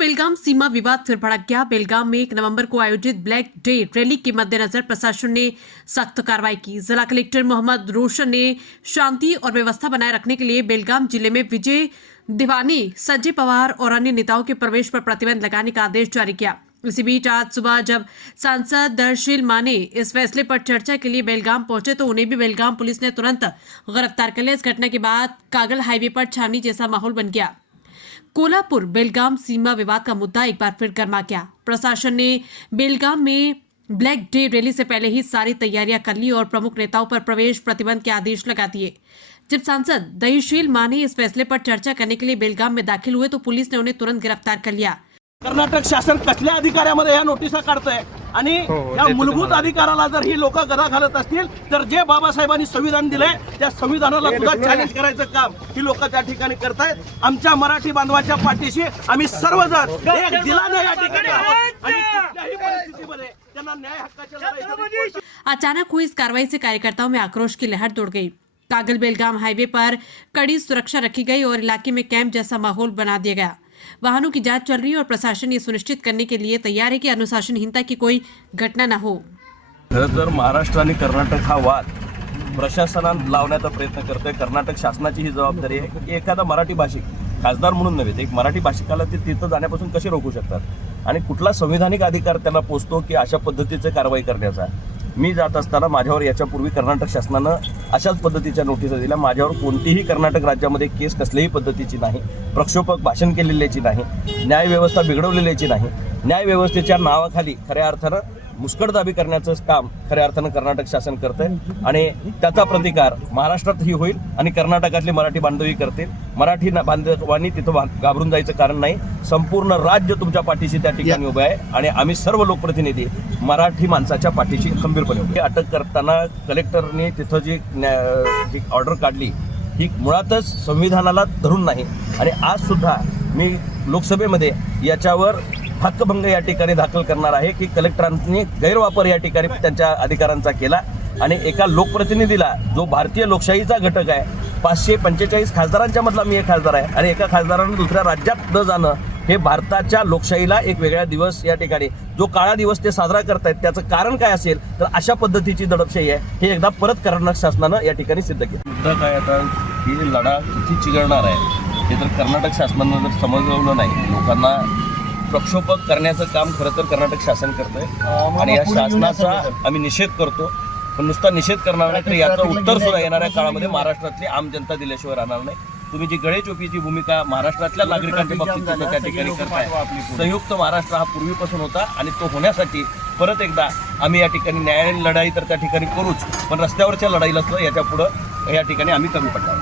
बेलगाम सीमा विवाद फिर भड़क गया। बेलगाम में 1 नवंबर को आयोजित ब्लैक डे रैली के मद्देनजर प्रशासन ने सख्त कार्रवाई की। जिला कलेक्टर मोहम्मद रोशन ने शांति और व्यवस्था बनाए रखने के लिए बेलगाम जिले में विजय दिवानी, संजय पवार और अन्य नेताओं के प्रवेश पर प्रतिबंध लगाने का आदेश जारी किया। इसी बीच आज सुबह जब सांसद दर्शिल माने इस फैसले पर चर्चा के लिए बेलगाम पहुंचे तो उन्हें भी बेलगाम पुलिस ने तुरंत गिरफ्तार कर लिया। इस घटना के बाद कागल हाईवे पर छावनी जैसा माहौल बन गया। कोल्हापुर बेलगाम सीमा विवाद का मुद्दा एक बार फिर गर्मा गया। प्रशासन ने बेलगाम में ब्लैक डे रैली से पहले ही सारी तैयारियां कर ली और प्रमुख नेताओं पर प्रवेश प्रतिबंध के आदेश लगा दिए। जब सांसद दर्शिल माने इस फैसले पर चर्चा करने के लिए बेलगाम में दाखिल हुए तो पुलिस ने उन्हें तुरंत गिरफ्तार कर लिया। कर्नाटक शासन कसल्या अधिकाऱ्यामध्ये या नोटिसा काढतंय आणि या मूलभूत अधिकाराला जर ही लोक गदा घालत असतील तर जे बाबासाहेबांनी संविधान दिलंय त्या संविधानाला सुद्धा चॅलेंज करायचं काम ही लोक त्या ठिकाणी करतायत। आमच्या मराठी बांधवाच्या पाठीशी आम्ही सर्वजण एक दिलाने या ठिकाणी आहोत आणि कुठल्याही परिस्थितीमध्ये त्यांना न्याय हक्काच्या लढाईसाठी। अचानक हुई इस कार्रवाई से कार्यकर्ताओं में आक्रोश की लहर दौड़ गई। कागल बेलगाम हाईवे पर कड़ी सुरक्षा रखी गई और इलाके में कैंप जैसा माहौल बना दिया गया। वाहनों की जांच चल रही है और प्रशासन ये सुनिश्चित करने के लिए तैयार है कि अनुशासनहीनता की कोई घटना न हो। खरं तर महाराष्ट्र आणि कर्नाटक हा वाद प्रशासनात लावण्याचा प्रयत्न करतोय। कर्नाटक शासनाची ही जबाबदारी आहे की एखादा मराठी भाषिक खासदार म्हणून नव्हे, एक मराठी भाषिकाला ते तिथं जाण्यापासून कसे रोखू शकतात आणि कुठला संविधानिक अधिकार त्याला पोचतो की अशा पद्धतीचे कारवाई करण्याचा। मी जात असताना माझ्यावर याच्यापूर्वी कर्नाटक शासनानं अशाच पद्धतीच्या नोटिसा दिल्या। माझ्यावर कोणतीही कर्नाटक राज्यामध्ये केस कसल्याही पद्धतीची नाही, प्रक्षोभक भाषण केलेल्याची नाही, न्यायव्यवस्था बिघडवलेल्याची नाही। न्यायव्यवस्थेच्या नावाखाली खऱ्या अर्थानं मुस्कटदाबी करण्याचं काम खऱ्या अर्थानं कर्नाटक शासन करतंय आणि त्याचा प्रतिकार महाराष्ट्रातही होईल आणि कर्नाटकातले मराठी बांधवही करतील। मराठी बांधवांनी तिथं घाबरून जायचं कारण नाही। संपूर्ण राज्य तुमच्या पाठीशी त्या ठिकाणी उभे आहे आणि आम्ही सर्व लोकप्रतिनिधी मराठी माणसाच्या पाठीशी खंबीरपणे उभे। अटक करताना कलेक्टरने तिथं जी ऑर्डर काढली ही मुळातच संविधानाला धरून नाही आणि आज सुद्धा मी लोकसभेमध्ये याच्यावर हक्कभंग या ठिकाणी दाखल करणार आहे की कलेक्टरांनी गैरवापर या ठिकाणी त्यांच्या अधिकारांचा केला आणि एका लोकप्रतिनिधीला जो भारतीय लोकशाहीचा घटक आहे 545 खासदारांच्या मधला मी एक खासदार आहे आणि एका खासदारानं दुसऱ्या राज्यात न जाणं हे भारताच्या लोकशाहीला एक वेगळा दिवस या ठिकाणी जो काळा दिवस ते साजरा करतायत त्याचं कारण काय असेल तर अशा पद्धतीची दडपशाही आहे हे एकदा परत कर्नाटक शासनानं या ठिकाणी सिद्ध केलं। मुद्दा काय आता ही लढा किती चिघळणार आहे हे तर कर्नाटक शासनानं जर समजवलं नाही, लोकांना प्रक्षोभक करण्याचं काम खरं तर कर्नाटक शासन करतंय आणि या शासनाचा आम्ही निषेध करतो। पण नुसता निषेध करणार नाही तर याचं उत्तर सुद्धा येणाऱ्या काळामध्ये महाराष्ट्रातली आम जनता दिल्याशिवाय राहणार नाही। तुम्ही जी गळेचोपीची भूमिका महाराष्ट्रातल्या नागरिकांच्या बाबतीत त्या ठिकाणी करताय, संयुक्त महाराष्ट्र हा पूर्वीपासून होता आणि तो होण्यासाठी परत एकदा आम्ही या ठिकाणी न्यायालयीन लढाई तर त्या ठिकाणी करूच, पण रस्त्यावरच्या लढाईला सुद्धा याच्या पुढं या ठिकाणी आम्ही कमी पडणार।